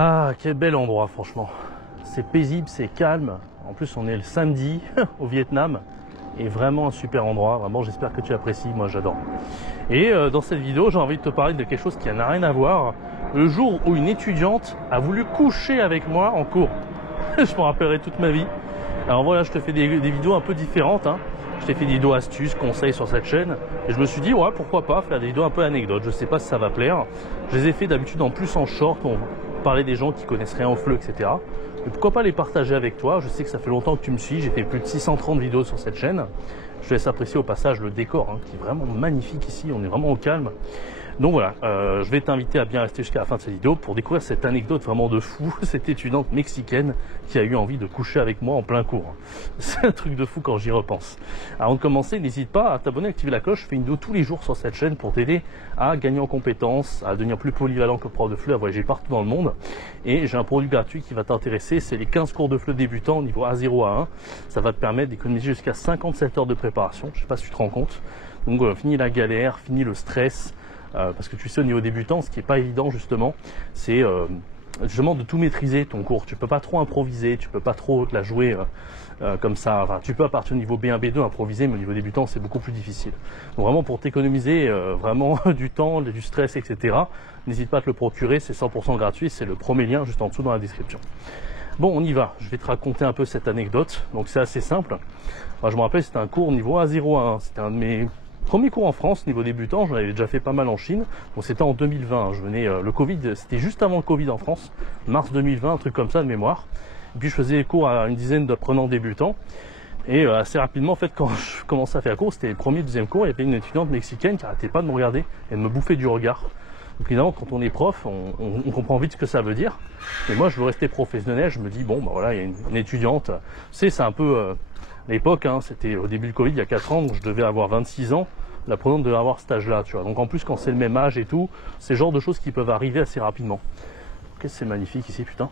Ah, quel bel endroit, franchement. C'est paisible, c'est calme. En plus, on est le samedi au Vietnam. Et vraiment un super endroit. Vraiment, j'espère que tu apprécies. Moi, j'adore. Et dans cette vidéo, j'ai envie de te parler de quelque chose qui n'a rien à voir. Le jour où une étudiante a voulu coucher avec moi en cours. Je m'en rappellerai toute ma vie. Alors voilà, je te fais des vidéos un peu différentes. Je t'ai fait des vidéos astuces, conseils sur cette chaîne. Et je me suis dit, ouais, pourquoi pas faire des vidéos un peu anecdotes. Je sais pas si ça va plaire. Je les ai fait d'habitude en plus en short. On parlait des gens qui connaissent rien au FLE, etc. Mais pourquoi pas les partager avec toi. Je sais que ça fait longtemps que tu me suis. J'ai fait plus de 630 vidéos sur cette chaîne. Je te laisse apprécier au passage le décor, qui est vraiment magnifique ici. On est vraiment au calme. Donc voilà, je vais t'inviter à bien rester jusqu'à la fin de cette vidéo pour découvrir cette anecdote vraiment de fou. Cette étudiante mexicaine qui a eu envie de coucher avec moi en plein cours. C'est un truc de fou quand j'y repense. Avant de commencer, n'hésite pas à t'abonner, à activer la cloche. Je fais une vidéo tous les jours sur cette chaîne pour t'aider à gagner en compétences, à devenir plus polyvalent que prof de FLE, à voyager partout dans le monde. Et j'ai un produit gratuit qui va t'intéresser, c'est les 15 cours de FLE débutants au niveau A0 A1. Ça va te permettre d'économiser jusqu'à 57 heures de préparation. Je sais pas si tu te rends compte. Donc fini la galère, fini le stress. Parce que tu sais, au niveau débutant, ce qui n'est pas évident justement, c'est justement de tout maîtriser ton cours. Tu peux pas trop improviser, tu peux pas trop te la jouer comme ça. Enfin, tu peux à partir du niveau B1, B2 improviser, mais au niveau débutant, c'est beaucoup plus difficile. Donc vraiment pour t'économiser vraiment du temps, du stress, etc. N'hésite pas à te le procurer, c'est 100% gratuit. C'est le premier lien juste en dessous dans la description. Bon, on y va. Je vais te raconter un peu cette anecdote. Donc c'est assez simple. Enfin, je me rappelle, c'était un cours niveau A0 A1. C'était un de mes premier cours en France, niveau débutant, j'en avais déjà fait pas mal en Chine. Bon, c'était en 2020, je venais, le Covid, c'était juste avant le Covid en France, mars 2020, un truc comme ça de mémoire. Et puis je faisais les cours à une dizaine d'apprenants débutants. Et assez rapidement, en fait, quand je commençais à faire le cours, c'était le premier, deuxième cours, il y avait une étudiante mexicaine qui arrêtait pas de me regarder et de me bouffer du regard. Donc évidemment, quand on est prof, on comprend vite ce que ça veut dire. Et moi, je veux rester professionnel, je me dis, bon, bah voilà, il y a une étudiante. Tu sais, c'est un peu... l'époque, c'était au début du Covid, il y a 4 ans, donc je devais avoir 26 ans. L'apprenante devait avoir cet âge-là, tu vois. Donc en plus, quand c'est le même âge et tout, c'est le genre de choses qui peuvent arriver assez rapidement. Qu'est-ce que c'est magnifique ici, putain.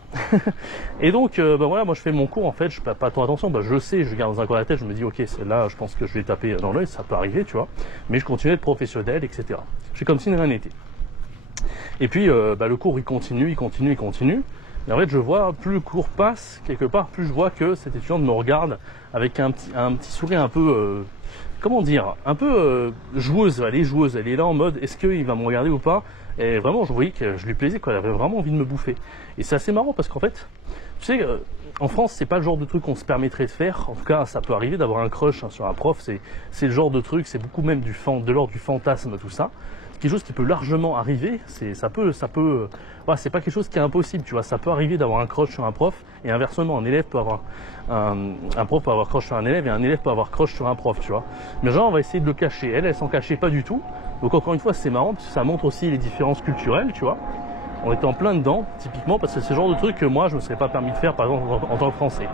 Et donc, voilà, moi je fais mon cours, en fait, je fais pas trop attention, je sais, je garde dans un coin de la tête, je me dis, ok, celle-là, je pense que je vais taper dans l'œil, ça peut arriver, tu vois. Mais je continue d'être professionnel, etc. Je fais comme si de rien n'était. Et puis, le cours, il continue. Et en fait, je vois, plus le cours passe, quelque part, plus je vois que cette étudiante me regarde avec un petit sourire un peu, comment dire, un peu joueuse. Elle est joueuse, elle est là en mode, est-ce qu'il va me regarder ou pas? Et vraiment, je voyais que je lui plaisais, quoi. Elle avait vraiment envie de me bouffer. Et c'est assez marrant parce qu'en fait, tu sais, en France, c'est pas le genre de truc qu'on se permettrait de faire. En tout cas, ça peut arriver d'avoir un crush sur un prof. C'est le genre de truc, c'est beaucoup même de l'ordre du fantasme, tout ça. Quelque chose qui peut largement arriver, ça peut, voilà, c'est pas quelque chose qui est impossible, tu vois, ça peut arriver d'avoir un crush sur un prof, et inversement, un élève peut avoir, un prof peut avoir crush sur un élève, et un élève peut avoir crush sur un prof, tu vois. Mais genre, on va essayer de le cacher, elle s'en cachait pas du tout, donc encore une fois, c'est marrant, parce que ça montre aussi les différences culturelles, tu vois. On était en plein dedans, typiquement, parce que c'est ce genre de truc que moi, je me serais pas permis de faire, par exemple, en tant que Français.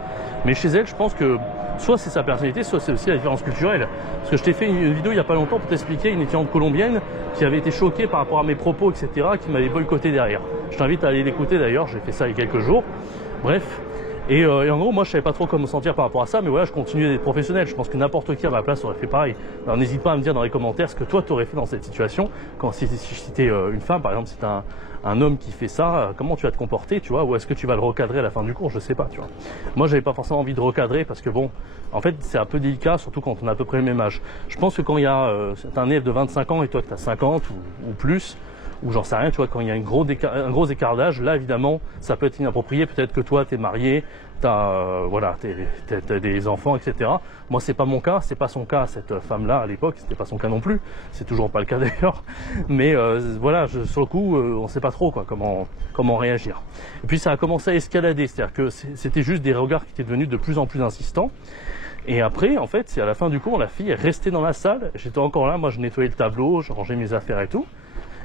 Mais chez elle, je pense que soit c'est sa personnalité, soit c'est aussi la différence culturelle. Parce que je t'ai fait une vidéo il y a pas longtemps pour t'expliquer une étudiante colombienne qui avait été choquée par rapport à mes propos, etc., qui m'avait boycotté derrière. Je t'invite à aller l'écouter d'ailleurs, j'ai fait ça il y a quelques jours. Bref. Et en gros, moi, je savais pas trop comment me sentir par rapport à ça, mais voilà, je continue d'être professionnel. Je pense que n'importe qui à ma place aurait fait pareil. Alors, n'hésite pas à me dire dans les commentaires ce que toi, tu aurais fait dans cette situation. Quand si t'es une femme, par exemple, si t'es un homme qui fait ça, comment tu vas te comporter, tu vois, ou est-ce que tu vas le recadrer à la fin du cours, je sais pas, tu vois. Moi, j'avais pas forcément envie de recadrer parce que bon, en fait, c'est un peu délicat, surtout quand on a à peu près le même âge. Je pense que quand il y a un élève de 25 ans et toi, tu as 50 ou plus, ou j'en sais rien, tu vois, quand il y a un gros écart d'âge, là, évidemment, ça peut être inapproprié. Peut-être que toi, t'es marié, voilà, t'as des enfants, etc. Moi, c'est pas mon cas, c'est pas son cas, cette femme-là, à l'époque, c'était pas son cas non plus. C'est toujours pas le cas d'ailleurs. Mais voilà, sur le coup, on sait pas trop, quoi, comment réagir. Et puis, ça a commencé à escalader, c'est-à-dire que c'était juste des regards qui étaient devenus de plus en plus insistants. Et après, en fait, c'est à la fin du cours, la fille est restée dans la salle. J'étais encore là, moi, je nettoyais le tableau, je rangeais mes affaires et tout.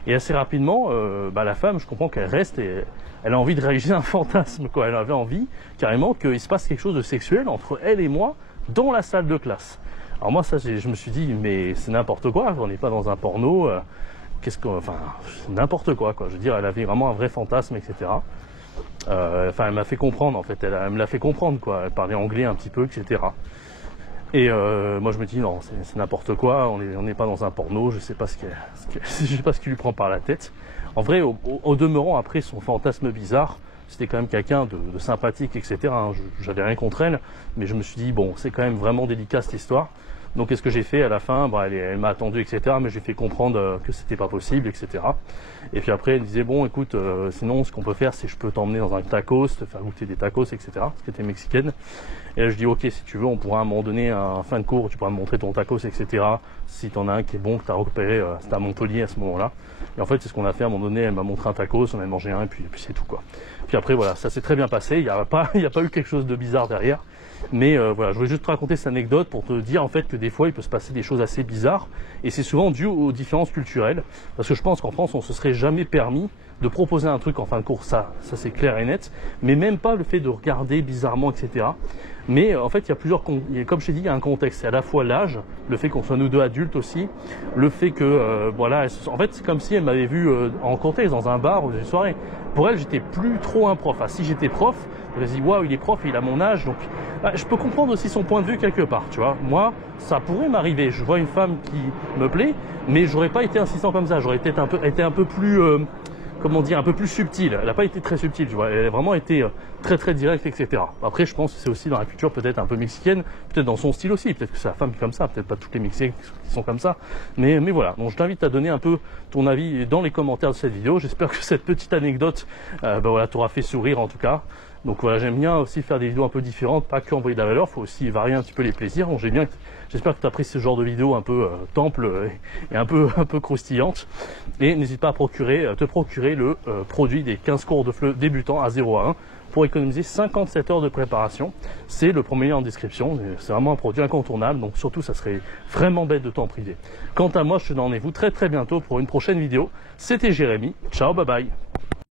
Et assez rapidement, la femme, je comprends qu'elle reste et elle a envie de réaliser un fantasme, quoi. Elle avait envie carrément qu'il se passe quelque chose de sexuel entre elle et moi dans la salle de classe. Alors moi, ça, je me suis dit, mais c'est n'importe quoi, on n'est pas dans un porno, enfin, n'importe quoi. Je veux dire, elle avait vraiment un vrai fantasme, etc. Elle m'a fait comprendre, en fait, elle me l'a fait comprendre, quoi. Elle parlait anglais un petit peu, etc. Et moi je me dis non, c'est n'importe quoi, on n'est pas dans un porno, je sais pas je sais pas ce qui lui prend par la tête. En vrai, au demeurant, après son fantasme bizarre, c'était quand même quelqu'un de sympathique, etc. Hein. J'avais rien contre elle, mais je me suis dit, bon, c'est quand même vraiment délicat cette histoire. Donc qu'est-ce que j'ai fait à la fin? Bah, elle m'a attendu, etc. Mais j'ai fait comprendre que c'était pas possible, etc. Et puis après, elle me disait, bon, écoute, sinon, ce qu'on peut faire, c'est que je peux t'emmener dans un tacos, te faire goûter des tacos, etc. Parce qu'elle était mexicaine. Et là, je dis, ok, si tu veux, on pourra à un moment donné, en fin de cours, tu pourras me montrer ton tacos, etc. Si t'en as un qui est bon, que t'as repéré, c'était à Montpellier à ce moment-là. Et en fait, c'est ce qu'on a fait. À un moment donné, elle m'a montré un tacos, on a mangé un, et puis c'est tout, quoi. Puis après, voilà, ça s'est très bien passé. Il n'y a pas eu quelque chose de bizarre derrière. Mais voilà, je voulais juste te raconter cette anecdote pour te dire en fait que des fois il peut se passer des choses assez bizarres et c'est souvent dû aux différences culturelles parce que je pense qu'en France on se serait jamais permis de proposer un truc en fin de cours, ça c'est clair et net, mais même pas le fait de regarder bizarrement, etc. Mais en fait il y a plusieurs, comme je t'ai dit, il y a un contexte, c'est à la fois l'âge, le fait qu'on soit nous deux adultes aussi, le fait que voilà, en fait c'est comme si elle m'avait vu en contexte dans un bar ou dans une soirée. Pour elle j'étais plus trop un prof, enfin, si j'étais prof, je me dis waouh il est prof, il a mon âge, donc je peux comprendre aussi son point de vue quelque part, tu vois. Moi, ça pourrait m'arriver. Je vois une femme qui me plaît, mais j'aurais pas été insistant comme ça. J'aurais été un peu plus, comment dire, un peu plus subtil. Elle n'a pas été très subtile, tu vois. Elle a vraiment été très très directe, etc. Après, je pense que c'est aussi dans la culture peut-être un peu mexicaine, peut-être dans son style aussi. Peut-être que c'est la femme qui est comme ça, peut-être pas toutes les Mexicaines qui sont comme ça. Mais voilà. Donc, je t'invite à donner un peu ton avis dans les commentaires de cette vidéo. J'espère que cette petite anecdote, voilà, t'aura fait sourire en tout cas. Donc voilà, j'aime bien aussi faire des vidéos un peu différentes, pas que envoyer de la valeur, il faut aussi varier un petit peu les plaisirs. Donc j'espère que tu as pris ce genre de vidéo un peu temple et un peu croustillante. Et n'hésite pas à te procurer le produit des 15 cours de FLE débutants à 0 à 1 pour économiser 57 heures de préparation. C'est le premier lien en description, c'est vraiment un produit incontournable, donc surtout ça serait vraiment bête de t'en priver. Quant à moi, je te donne rendez-vous très très bientôt pour une prochaine vidéo. C'était Jérémy, ciao, bye bye.